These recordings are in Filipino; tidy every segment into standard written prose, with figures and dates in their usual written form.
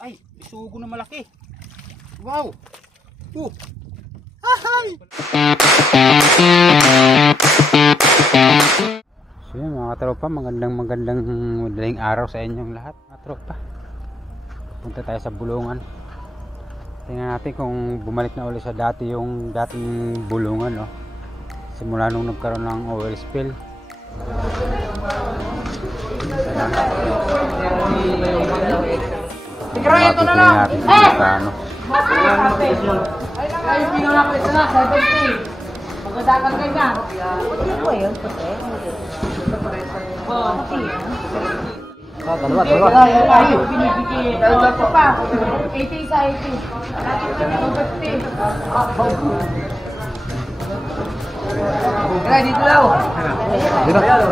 Ay, isugo na malaki. Wow. Ay. So yun mga tropa, magandang madaling araw sa inyong lahat mga tropa. Punta tayo sa bulungan. Tingnan natin kung bumalik na ulit sa dati yung dating bulungan, no? Simula nung nagkaroon ng oil spill. Ito na lang. Ay, hindi na ako ito na, 70. Magkadakan kayo nga. Hindi po yun, kasi. Oo, kasi yan. Dalawa. Binibigay. Ito pa. 80 sa 80. 250. Kaya dito daw.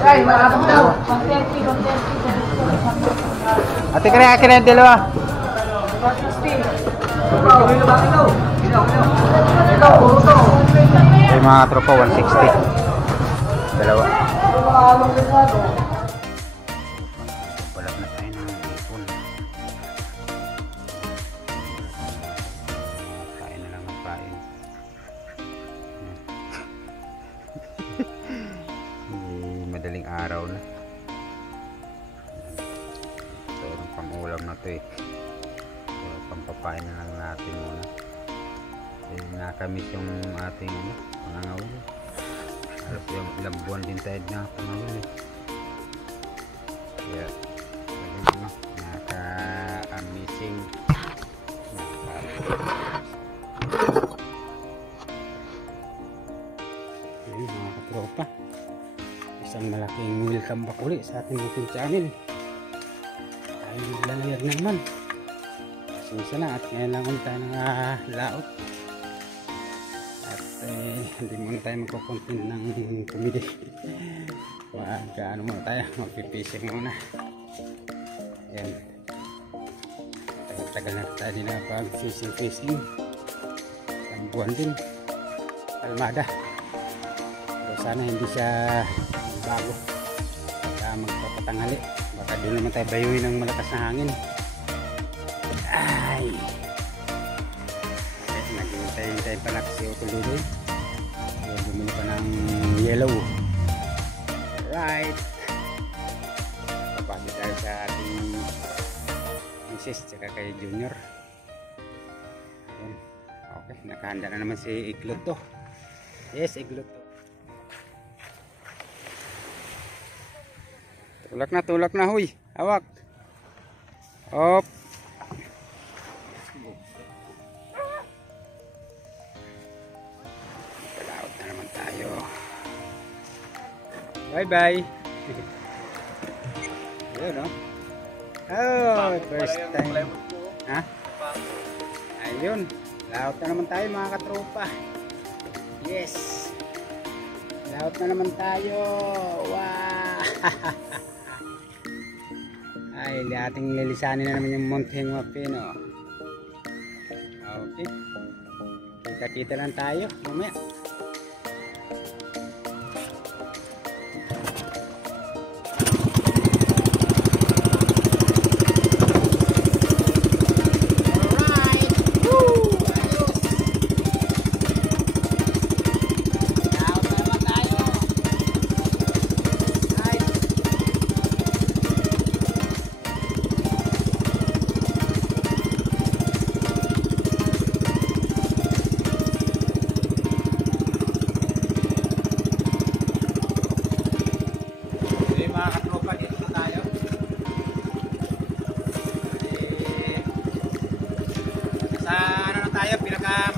Kaya makakapag daw. 130. Ate kaya akin ang dalawa. 160. Ay mga tropa, 160. Dalawa. Balap na tayo ng ipon. Kain na lang ng kain. Madaling araw na. Ito yung pang-ulam na ito eh. Pampapain na lang natin muna. Nakamiss yung ating pangangawin. Halos yung ilang buwan din tayo na pangangawin. Kaya nakaka-amazing. Ayun mga katropa, isang malaking welcome back ulit sa ating YouTube channel. Tayo naglalayag naman. Pasensya na at ngayon lang ulit tayo ng laot. At hindi muna tayo magpapuntin ng comedy. Wag ano muna tayo, magpipising muna. Ayan. Tagal na tayo din na pag fishing. Isang buwan din. Almada. Pero sana hindi siya bago. Baka magpapatanghali. Baka doon naman tayo bayuin ng malakas na hangin. Ay, naghintay pala si Otuloy. Bumili pa ng yellow. Alright, papasok tayo sa ating misis tsaka kay Junior. Ayan. Okay, nakahanda na naman si Iglot to. Yes, Iglot to. Tulak na huy. Hawak. Op. Bye-bye. Yun, no? Oh, first time. Ha? Ayun. Laot na naman tayo, mga katropa. Yes. Laot na naman tayo. Wow. Ay, ating lilisanin na naman yung Mountain Mapino. Okay. Kita-kita lang tayo. Mamaya.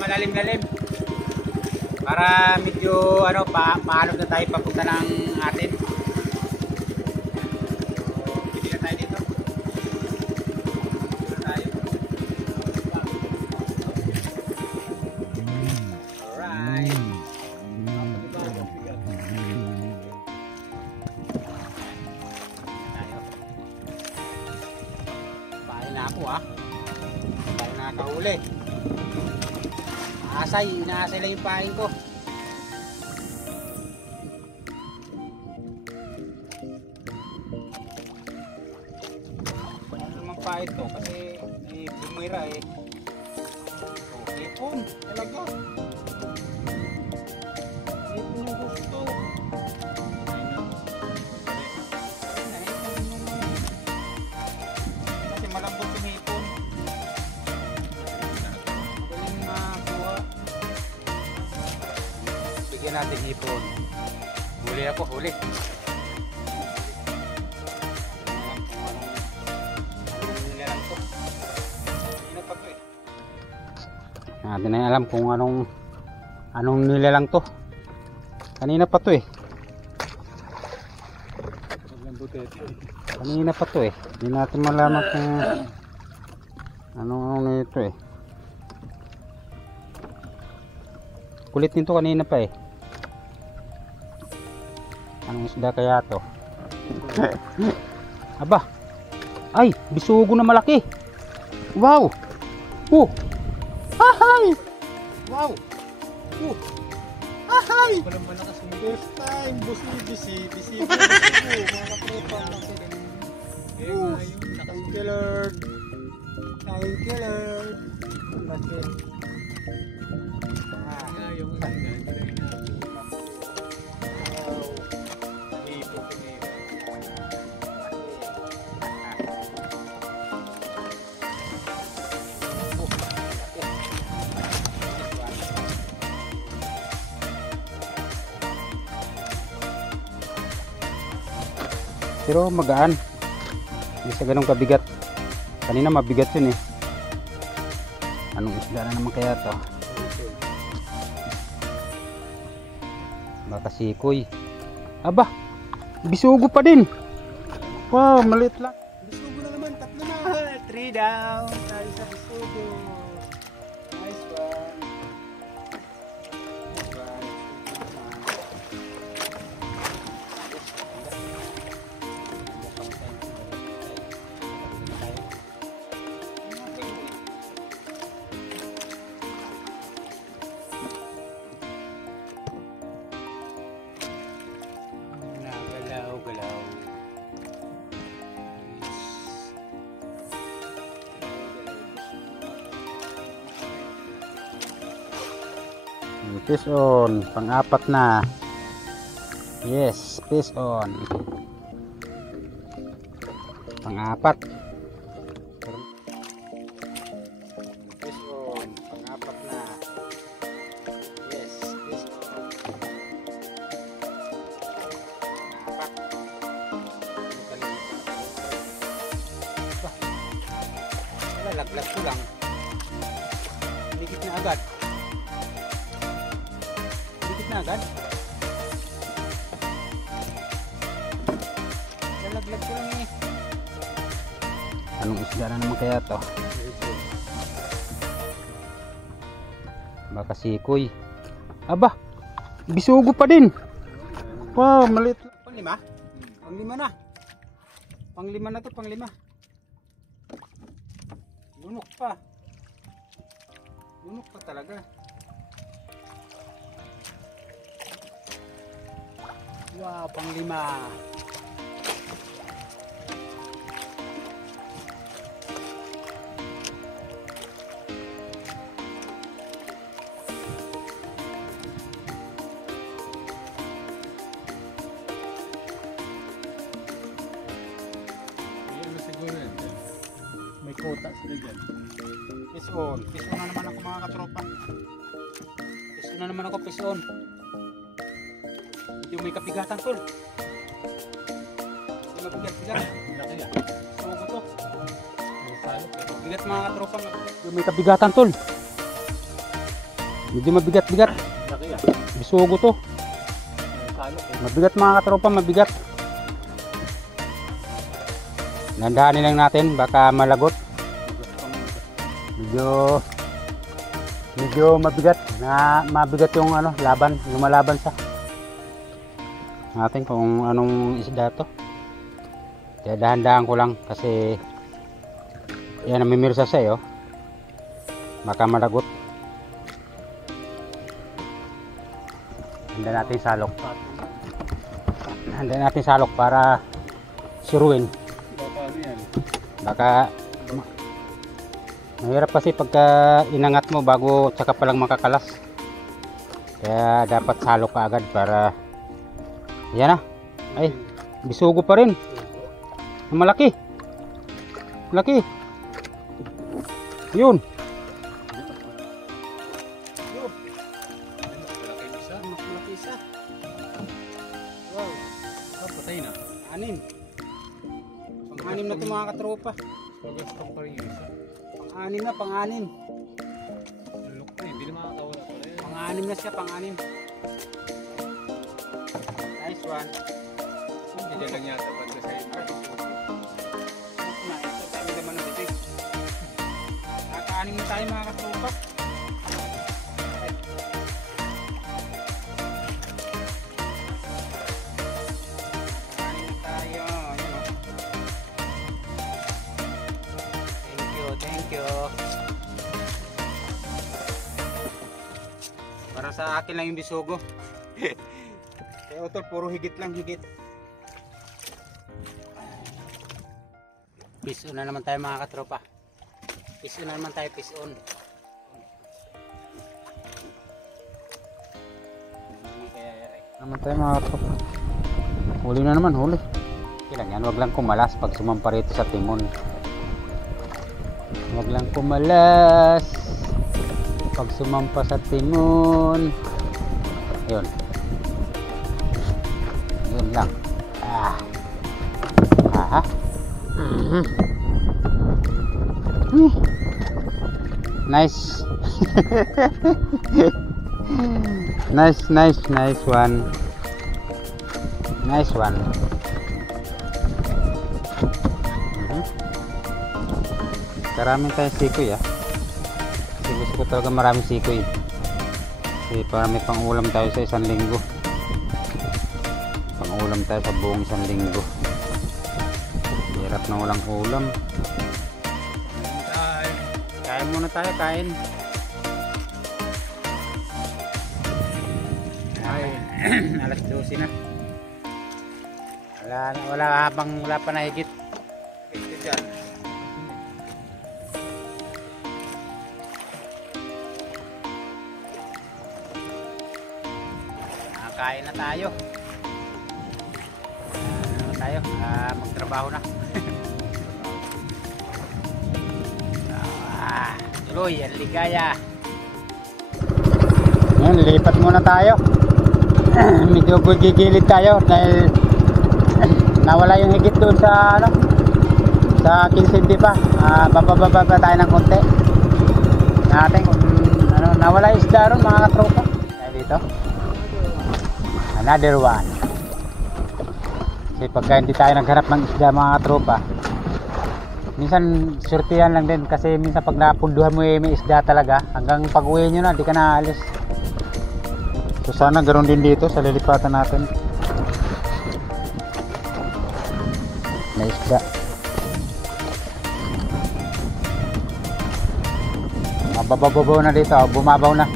Malalim-lalim para medyo ano paalog na tayo papunta ng atin. Hindi na tayo dito. Dito tayo. Alright. Bahay na ako bahay na nakahuli. Inaasay lang yung pain ko. ito kasi bumira eh. Oh, ipon talaga. Ipon yung gusto. Kasi malambot yung ipon. Magaling makuha. Bigyan natin ipon. Huli ako, huli. Hindi na alam kung anong nilalang to. Kanina pa to eh. Kanina pa to eh. Hindi natin malaman kung anong nito eh. Kulit nito kanina pa eh. Anong isda kaya to? Aba. Ay, bisugo na malaki. Wow. Oh. Ahay! Wow! Oh! Ahay! First time, bisi mga kapupa. Thank you Lord. Thank you Lord. Laki. Pero magaan. Hindi sa ganong kabigat. Kanina mabigat yun eh. Anong isda na naman kaya to? Baka sikoy. Aba! Bisugo pa din! Wow, maliit lang. Bisugo na naman, 3 na. 3 down. Tayo sa bisugo. Nice one. Nice one. Galaw. Fish on, pang-apat na. Yes, fish on. Pang-apat. Fish on, pang-apat na. Yes, fish on. Pang-apat. Laglag ko lang. Dikit na agad. Dikit na agad. Lalaglag ko lang eh. Anong isda na naman kaya to? Baka sikoy. Aba! Bisugo pa din! Wow, maliit. Pang-5? Pang-5 na. Pang-5 na to, pang-5. Lunok pa. Lunok pa talaga. Wow, pang-5. May kota sila dyan. Fish on. Fish on na naman ako mga katropa. Fish on na naman ako, fish on. Medyo may kapigatan tol. Medyo mabigat-bigat. Laki yan. Sugo to. Bigat mga katropa. Medyo may kapigatan tol. Medyo mabigat-bigat. Laki yan. Bisugo to. Mabigat mga katropa, mabigat. Nandahanin lang natin, baka malagot. Medyo mabigat, mabigat yung laban, lumalaban sa natin kung anong isda to. Kaya dahan-dahan ko lang kasi yan namimirsa siya baka malagot. Handa natin salok. Handa natin salok para siruin. Baka Mahirap kasi pagka inangat mo bago tsaka palang makakalas. Kaya dapat salo ka agad para yan na. Ay, bisugo pa rin. Malaki. Malaki. Yun. Malaki isa. Wow. Patay na. Anim. Pang-anim na ito mga katropa. Pag-stop pa rin yung isa. Pang-anim na, pang-anim. Lulok na, hindi na makakawala pala yan. Pang-anim na siya, pang-anim. Nice one. Hindi dyan lang yata pag sa ito. Ito tayo naman ng bibig. Nakaka-anim na tayo mga katropa. Nakaka-anim na tayo. Ayan, oh. Thank you, thank you. Para sa akin lang yung bisugo. Kaya utol, puro higit lang, higit. Fish on na naman tayo mga katropa. Fish on na naman tayo, fish on. Naman tayo mga katropa. Huli na naman, huli. Kailan yan, wag lang kumalas pag sumampa rito sa timon. Wag lang kumalas pag sumampa sa timon. Yun. Yun lang. Ah. Nice. Nice one. Nice one. Maraming tayong sikoy kasi gusto ko talaga maraming sikoy kasi para may pang ulam tayo sa isang linggo. Pang ulam tayo sa buong isang linggo. Hirap na walang ulam. Kain muna tayo, kain. Alas 12 na. Wala pa na higit. Dyan. Kain na tayo. Magtrabaho na. Tuloy, ang ligaya. Yan, lipat muna tayo. Medyo gigilid tayo dahil nawala yung higit doon sa sa 15 pa. Bababa tayo ng konti. Natin kung nawala yung isda ron mga katropa. Tayo dito. Another one. Kasi pagka hindi tayo nagharap ng isda mga katropa, minsan surtihan lang din kasi minsan pag napunduhan mo may isda talaga hanggang pag uwi nyo na di ka naalis. So sana ganoon din dito sa lilipatan natin. May isda. Mabababaw na dito, bumabaw na.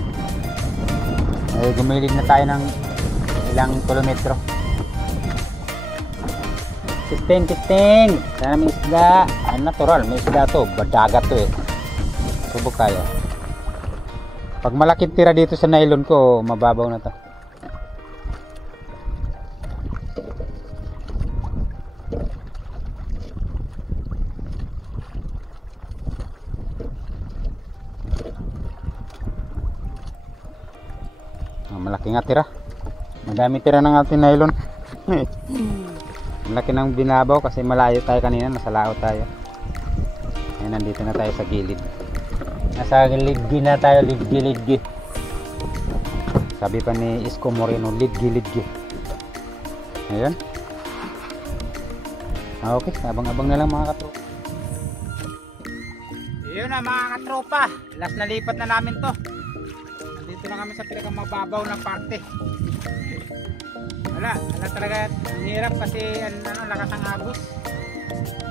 Gumilid na tayo ng ilang kilometro. Kisting. Sana may isda. Natural, may isda to. Badagat to eh. Subok tayo. Pag malaking tira dito sa nylon ko, mababaw na to. Malaki nga tira. Madami tira ng ating nylon. Malaki ng binabaw kasi malayo tayo kanina, nasa laot tayo. Ayan, nandito na tayo sa gilid. Nasa lidgi na tayo, lidgi. Sabi pa ni Isko Moreno, lidgi. Ayan. Okay, abang-abang na lang mga katropa. Yun na mga katropa, last na lipat na namin to. Nandito na kami sa pinakang mababaw na parte. Wala talaga, hirap kasi lakas ang agos.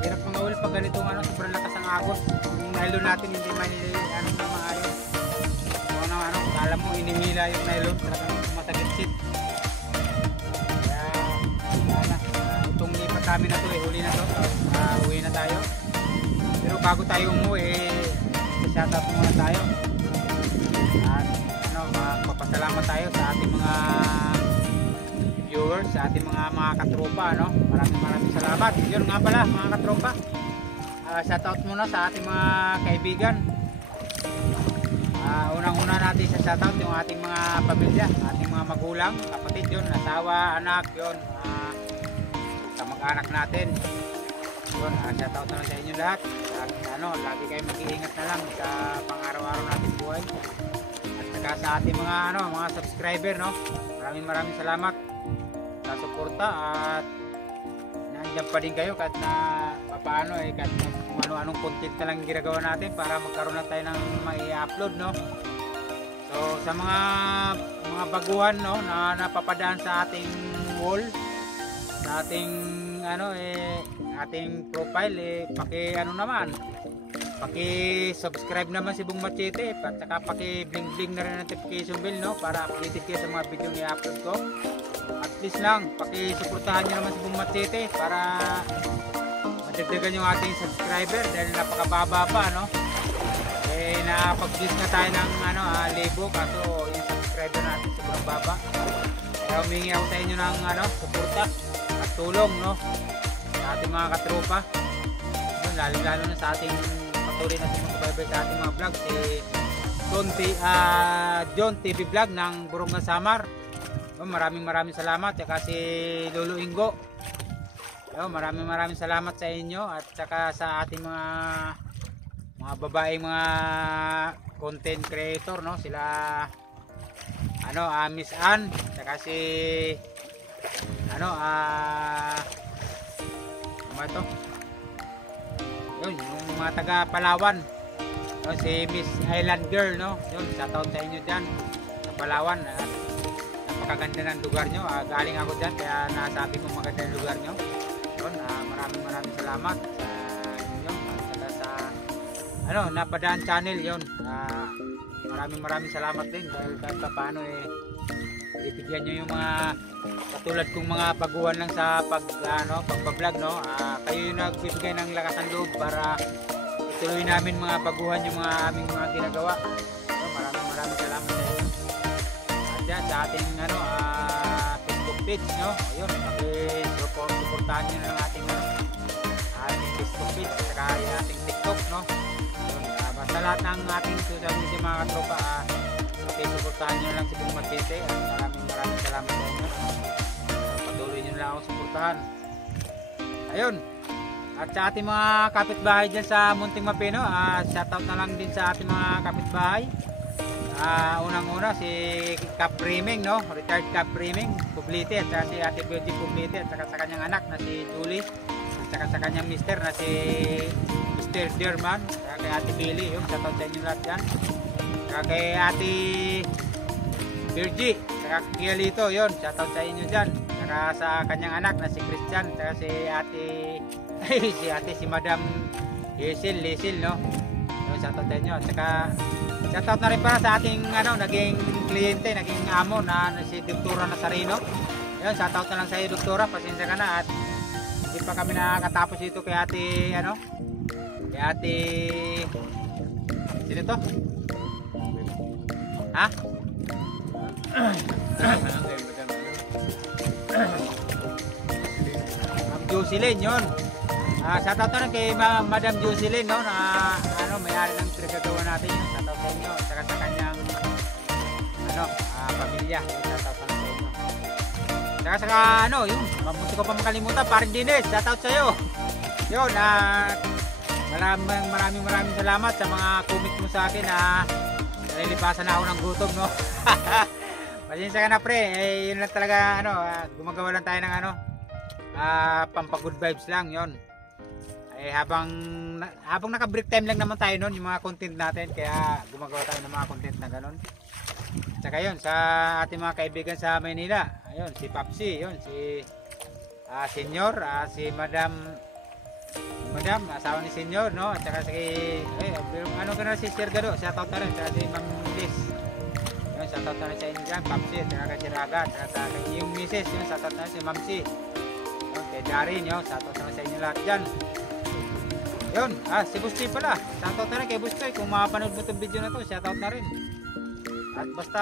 Hirap mga ul pag ganitong sobrang lakas ang agos. Yung nylon natin hindi na maayos. Kala mo inihila yung nylon, talagang masagit-sit. Kaya itong lipat namin na to huli na to. Uwi na tayo. Pero bago tayo umuwi, shoutout muna tayo. At ano, magpapasalamat tayo sa ating mga viewers, sa ating mga katropa, no? Maraming salamat. Yun nga pala mga katropa. Shoutout muna sa ating mga kaibigan. Unang-una natin sa shoutout yung ating mga pamilya, ating mga magulang, kapatid yun, asawa, anak yun, kamag-anak natin. Yun, shoutout na lang sa inyo lahat. Lagi kayo mag-iingat na lang sa pang-araw-araw natin buhay. At saka sa ating mga mga subscriber, no. Maraming salamat sa suporta at nandiyan pa din kayo kahit na paano kahit kung ano-anong content na lang ginagawa natin para magkaroon na tayo ng mai-upload, no. So sa mga baguhan, no, na napapadaan sa ating wall, sa ating ating profile, paki-subscribe naman si Bong Machete at saka paki-bling na rin ang notification bell, no, para updated kayo sa mga video na i-upload ko. At least lang paki-suportahan niyo naman si Bong Machete para madagdagan yung ating subscriber dahil napakababa pa, no. Nakapag-views na tayo ng 1,000 kaso yung subscriber natin sobrang baba. Kaya humingi ako sa inyo ng suporta at tulong, no, sa ating mga katropa. Yun, lalo na sa ating patuloy na sumusubaybay sa ating mga vlog, si John TV Vlog ng Burong Samar. Maraming salamat. Saka si Lolo Ingo. Maraming salamat sa inyo at saka sa ating mga babaeng mga content creator, no, sila Miss Ann, saka si yun, yung mga taga Palawan, no, si Miss Island Girl, no, yun, shoutout sa inyo dyan sa Palawan. At napakaganda ng lugar nyo, galing ako dyan kaya nasabi kong maganda yung lugar nyo. Yun, maraming salamat sa inyo at saka sa Napadaan Channel, yun. Maraming salamat din dahil kahit pa paano ibigyan nyo yung mga katulad kong mga baguhan lang sa pagbablog, no. Kayo yung nagbibigay ng lakas ng loob para ituloy namin mga baguhan yung mga aming mga ginagawa. So, maraming salamat sa inyo. At dyan sa ating Facebook page, no. Ayun, suportahan nyo ng ating Facebook page at saka yung ating TikTok, no. Ayun, basta lahat ng ating social media mga katropa, suportahan nyo lang si Bong Machete at maraming salamat sa inyo. Patuloy nyo lang akong suportahan. Ayun, at sa ating mga kapitbahay dyan sa Munting Mapino, shoutout na lang din sa ating mga kapitbahay. Unang-una si Cap Riming, no, retired Cap Riming Publite, at saka si Ate Virgin Publite, at saka sa kanyang anak na si Julie, at saka sa kanyang mister na si Mr. Dearman, at kay Ate Billy. Yung shoutout sa inyo lahat dyan. At kay Ate Virgie, saka Kialito, yun, shoutout sa inyo dyan. Saka sa kanyang anak na si Christian, saka si si Madam Lisil, no. Yun, shoutout sa inyo. At saka shoutout na rin para sa ating naging kliyente, naging amo na si Doktora Nazareno. Yun, shoutout na lang sa iyo, Doktora, pasensya ka na at hindi pa kami nakakatapos ito kay Ate sino to? Ha? Ma'am Jocelyn, yun. Shoutout na rin kay Madam Jocelyn, no, na may-ari ng pinagagawa natin yun. Shoutout sa inyo at saka sa kanyang pamilya. Shoutout na rin sa inyo. Saka yun, mabuti ko pa makalimutan, paring Dines, shoutout sa iyo. Yun, maraming salamat sa mga comment mo sa akin na nalilipasan na ako ng gutom, no. Pasensya ka na, pre, yun lang talaga, gumagawa lang tayo ng pampa-good vibes lang, yun. Habang naka-break time lang naman tayo nun, yung mga content natin, kaya gumagawa tayo ng mga content na ganun. Tsaka yun, sa ating mga kaibigan sa Maynila, ayun, si Papsi, yun, si Senyor, si Madam, asawa ni Senyor, no, at saka si, si Sir Gado, shoutout na rin, saka si Ma'am Liz, yun, shoutout na rin sa inyo dyan, Papsi, at saka si Raga, at saka yung Mrs., yun, shoutout na rin si Mamsi, yun, kay Darin, yun, shoutout na rin sa inyo lahat dyan. Yun, si Bustoy pala. Shoutout na rin kay Bustoy. Kung makapanood mo itong video na to, shoutout na rin. At basta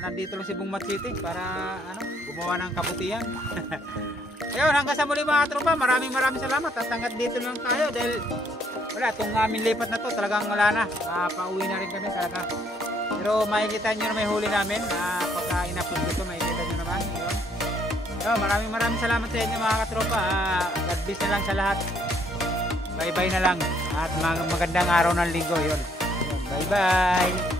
nandito lang si Bungmat City para gumawa ng kabutihan. Ayun, hanggang sa muli mga tropa, maraming salamat at hanggang dito lang tayo dahil wala, itong aming lipat na to talagang wala na. Pauwi na rin kami talaga. Pero makikita nyo na may huli namin pagka in-upload ko ito, makikita nyo naman. Ayun, maraming salamat sa inyo mga katropa. God bless na lang sa lahat. Bye bye na lang at magandang araw ng linggo. Yun. Bye bye.